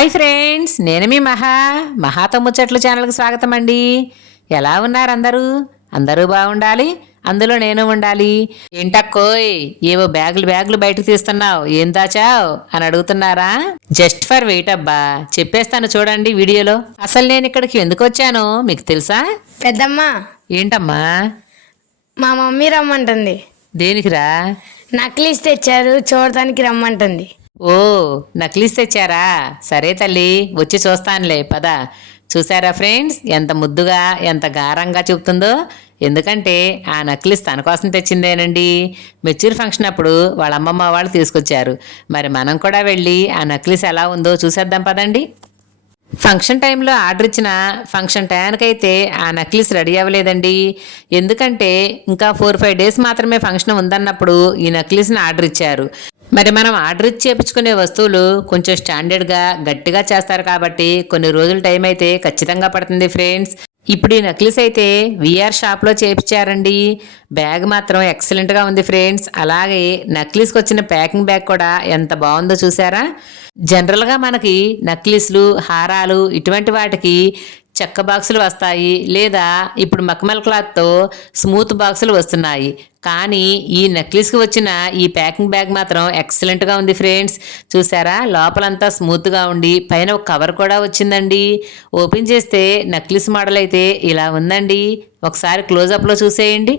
Hi friends నేను మీ మహా. మహాతో ముచ్చట్లు ఛానల్కి స్వాగతం అండి. ఎలా ఉన్నారు అందరూ? అందరూ బాగుండాలి అందులో నేను ఉండాలి. ఏంటక్కోయ్ ఏవో బ్యాగులు బ్యాగులు బయటకు తీస్తున్నావు ఏం దాచావు అని అడుగుతున్నారా? జస్ట్ ఫర్ వెయిట్ అబ్బా చెప్పేస్తాను చూడండి వీడియోలో. అసలు నేను ఇక్కడికి ఎందుకు వచ్చానో మీకు తెలుసా? పెద్దమ్మ. ఏంటమ్మా? మా మమ్మీ రమ్మంటుంది. దేనికిరా నక్లీస్ తెచ్చారు చూడటానికి రమ్మంటుంది. ఓ నక్లీస్ తెచ్చారా? సరే తల్లి వచ్చి చూస్తానులే పద. చూసారా ఫ్రెండ్స్ ఎంత ముద్దుగా ఎంత గారంగా చూపుతుందో? ఎందుకంటే ఆ నక్లీస్ తన కోసం తెచ్చిందేనండి. మెచ్యూర్ ఫంక్షన్ అప్పుడు వాళ్ళ అమ్మమ్మ వాళ్ళు తీసుకొచ్చారు. మరి మనం కూడా వెళ్ళి ఆ నక్లీస్ ఎలా ఉందో చూసేద్దాం పదండి. ఫంక్షన్ టైంలో ఆర్డర్ ఇచ్చిన ఫంక్షన్ టైంకైతే ఆ నక్లీస్ రెడీ అవ్వలేదండి. ఎందుకంటే ఇంకా ఫోర్ ఫైవ్ డేస్ మాత్రమే ఫంక్షన్ ఉందన్నప్పుడు ఈ నక్లీస్ని ఆర్డర్ ఇచ్చారు. మరి మనం ఆర్డర్ ఇచ్చి చేపించుకునే వస్తువులు కొంచెం స్టాండర్డ్గా గట్టిగా చేస్తారు కాబట్టి కొన్ని రోజులు టైం అయితే ఖచ్చితంగా పడుతుంది ఫ్రెండ్స్. ఇప్పుడు ఈ నక్లిస్ అయితే విఆర్ షాప్లో చేపించారండి. బ్యాగ్ మాత్రం ఎక్సలెంట్గా ఉంది ఫ్రెండ్స్. అలాగే నక్లిస్కి వచ్చిన ప్యాకింగ్ బ్యాగ్ కూడా ఎంత బాగుందో చూసారా? జనరల్గా మనకి నక్లిస్లు హారాలు ఇటువంటి వాటికి చెక్క బాక్సులు వస్తాయి. లేదా ఇప్పుడు మక్మల్ క్లాత్తో స్మూత్ బాక్సులు వస్తున్నాయి. కానీ ఈ నెక్లెస్కి వచ్చిన ఈ ప్యాకింగ్ బ్యాగ్ మాత్రం ఎక్సలెంట్గా ఉంది ఫ్రెండ్స్. చూసారా? లోపలంతా స్మూత్గా ఉండి పైన ఒక కవర్ కూడా వచ్చిందండి. ఓపెన్ చేస్తే నెక్లెస్ మోడల్ అయితే ఇలా ఉందండి. ఒకసారి క్లోజప్లో చూసేయండి.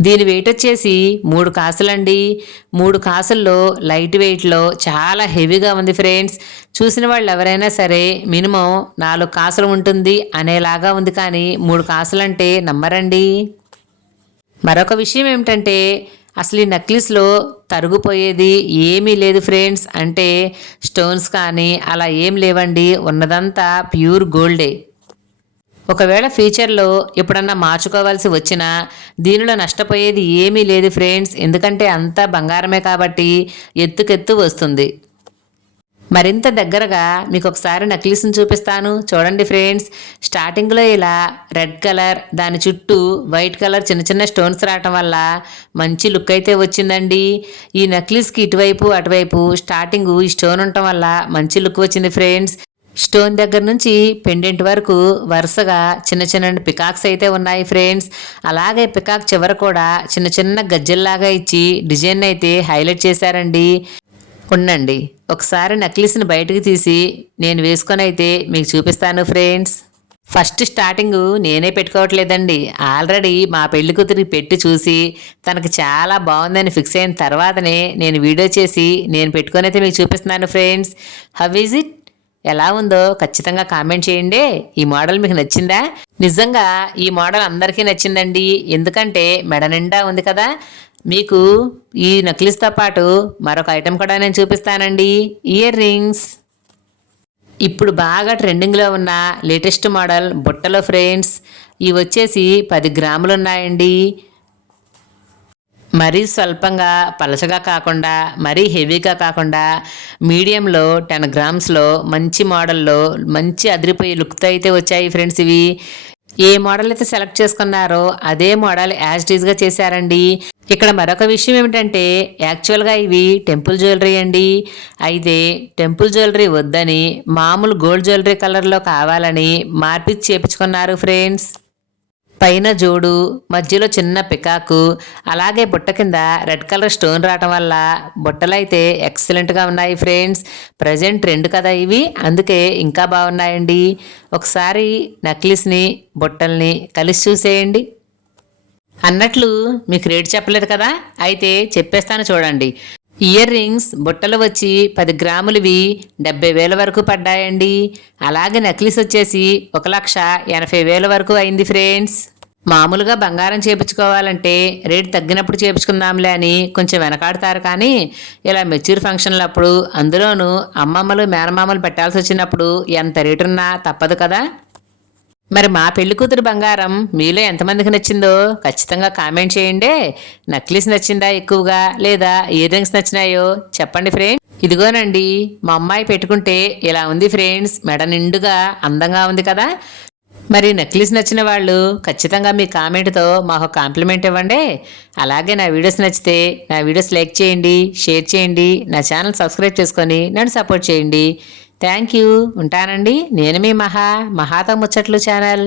దీని వెయిట్ వచ్చేసి మూడు కాసులండి. మూడు కాసుల్లో లైట్ వెయిట్లో చాలా హెవీగా ఉంది ఫ్రెండ్స్ చూసిన వాళ్ళు ఎవరైనా సరే మినిమం నాలుగు కాసులు ఉంటుంది అనేలాగా ఉంది కానీ మూడు కాసులంటే నమ్మరండి. మరొక విషయం ఏమిటంటే అసలు ఈ నక్లీస్లో తరుగుపోయేది ఏమీ లేదు ఫ్రెండ్స్ అంటే స్టోన్స్ కానీ అలా ఏం లేవండి. ఉన్నదంతా ప్యూర్ గోల్డే ఒకవేళ ఫ్యూచర్లో ఎప్పుడన్నా మార్చుకోవాల్సి వచ్చినా దీనిలో నష్టపోయేది ఏమీ లేదు ఫ్రెండ్స్. ఎందుకంటే అంతా బంగారమే కాబట్టి ఎత్తుకెత్తు వస్తుంది. మరింత దగ్గరగా మీకు ఒకసారి నక్లీస్ని చూపిస్తాను. చూడండి ఫ్రెండ్స్. స్టార్టింగ్లో ఇలా రెడ్ కలర్ దాని చుట్టూ వైట్ కలర్ చిన్న చిన్న స్టోన్స్ రావటం వల్ల మంచి లుక్ అయితే వచ్చిందండి. ఈ నక్లీస్కి ఇటువైపు అటువైపు స్టార్టింగ్ ఈ స్టోన్ ఉండటం వల్ల మంచి లుక్ వచ్చింది ఫ్రెండ్స్. స్టోన్ దగ్గర నుంచి పెండెంట్ వరకు వరుసగా చిన్న చిన్న పికాక్స్ అయితే ఉన్నాయి ఫ్రెండ్స్. అలాగే పికాక్ చివర కూడా చిన్న చిన్న గజ్జల్లాగా ఇచ్చి డిజైన్ అయితే హైలైట్ చేశారండి. ఉండండి ఒకసారి నక్లీస్ని బయటకు తీసి నేను వేసుకొని అయితే మీకు చూపిస్తాను ఫ్రెండ్స్. ఫస్ట్ స్టార్టింగ్ నేనే పెట్టుకోవట్లేదండి. ఆల్రెడీ మా పెళ్ళి కూతురికి పెట్టి చూసి తనకు చాలా బాగుందని ఫిక్స్ అయిన తర్వాతనే నేను వీడియో చేసి నేను పెట్టుకొని అయితే మీకు చూపిస్తున్నాను ఫ్రెండ్స్. How is it? ఎలా ఉందో ఖచ్చితంగా కామెంట్ చేయండి. ఈ మోడల్ మీకు నచ్చిందా? నిజంగా ఈ మోడల్ అందరికీ నచ్చిందండి. ఎందుకంటే మెడ నిండా ఉంది కదా. మీకు ఈ నక్లిస్తో పాటు మరొక ఐటెం కూడా నేను చూపిస్తానండి. ఇయర్ రింగ్స్ ఇప్పుడు బాగా ట్రెండింగ్లో ఉన్న లేటెస్ట్ మోడల్ బుట్టలో ఫ్రెండ్స్ ఇవి వచ్చేసి పది గ్రాములు ఉన్నాయండి. మరీ స్వల్పంగా పలచగా కాకుండా మరీ హెవీగా కాకుండా మీడియంలో టెన్ గ్రామ్స్లో మంచి మోడల్లో మంచి అదిరిపోయే లుక్తో అయితే వచ్చాయి ఫ్రెండ్స్ ఇవి. ఏ మోడల్ అయితే సెలెక్ట్ చేసుకున్నారో అదే మోడల్ యాజ్ టీజ్గా చేశారండి. ఇక్కడ మరొక విషయం ఏమిటంటే యాక్చువల్గా ఇవి టెంపుల్ జ్యువెలరీ అండి. అయితే టెంపుల్ జ్యువెలరీ వద్దని మామూలు గోల్డ్ జ్యువెలరీ కలర్లో కావాలని మార్పిచ్చి చేపించుకున్నారు ఫ్రెండ్స్. పైన జోడు మధ్యలో చిన్న పికాకు అలాగే బుట్ట కింద రెడ్ కలర్ స్టోన్ రావటం వల్ల బుట్టలు అయితే ఎక్సలెంట్గా ఉన్నాయి ఫ్రెండ్స్. ప్రజెంట్ రెండు కదా ఇవి. అందుకే ఇంకా బాగున్నాయండి. ఒకసారి నక్లీస్ని బుట్టల్ని కలిసి చూసేయండి. అన్నట్లు మీకు రేట్ చెప్పలేదు కదా? అయితే చెప్పేస్తాను చూడండి. ఇయర్ రింగ్స్ బుట్టలు వచ్చి పది గ్రాములవి డెబ్బై వేల వరకు పడ్డాయండి. అలాగే నెక్లెస్ వచ్చేసి ఒక లక్ష ఎనభై వేల వరకు అయింది ఫ్రెండ్స్. మామూలుగా బంగారం చేపించుకోవాలంటే రేటు తగ్గినప్పుడు చేపించుకుందాంలే అని కొంచెం వెనకాడతారు కానీ ఇలా మెచ్యూర్ ఫంక్షన్లప్పుడు అందులోనూ అమ్మమ్మలు మేనమామలు పెట్టాల్సి వచ్చినప్పుడు ఎంత రేటున్నా తప్పదు కదా. మరి మా పెళ్ళి కూతురు బంగారం మీలో ఎంతమందికి నచ్చిందో ఖచ్చితంగా కామెంట్ చేయండి. నక్లీస్ నచ్చిందా ఎక్కువగా లేదా ఇయర్ రింగ్స్ నచ్చినాయో చెప్పండి ఫ్రెండ్స్ ఇదిగోనండి మా అమ్మాయి పెట్టుకుంటే ఇలా ఉంది ఫ్రెండ్స్ మెడ నిండుగా అందంగా ఉంది కదా. మరి నక్లీస్ నచ్చిన వాళ్ళు ఖచ్చితంగా మీ కామెంట్తో మాకు కాంప్లిమెంట్ ఇవ్వండి. అలాగే నా వీడియోస్ నచ్చితే నా వీడియోస్ లైక్ చేయండి షేర్ చేయండి నా ఛానల్ సబ్స్క్రైబ్ చేసుకొని నన్ను సపోర్ట్ చేయండి. థ్యాంక్ యూ ఉంటానండి. నేను మీ మహా మహాత ముచ్చట్లు ఛానల్.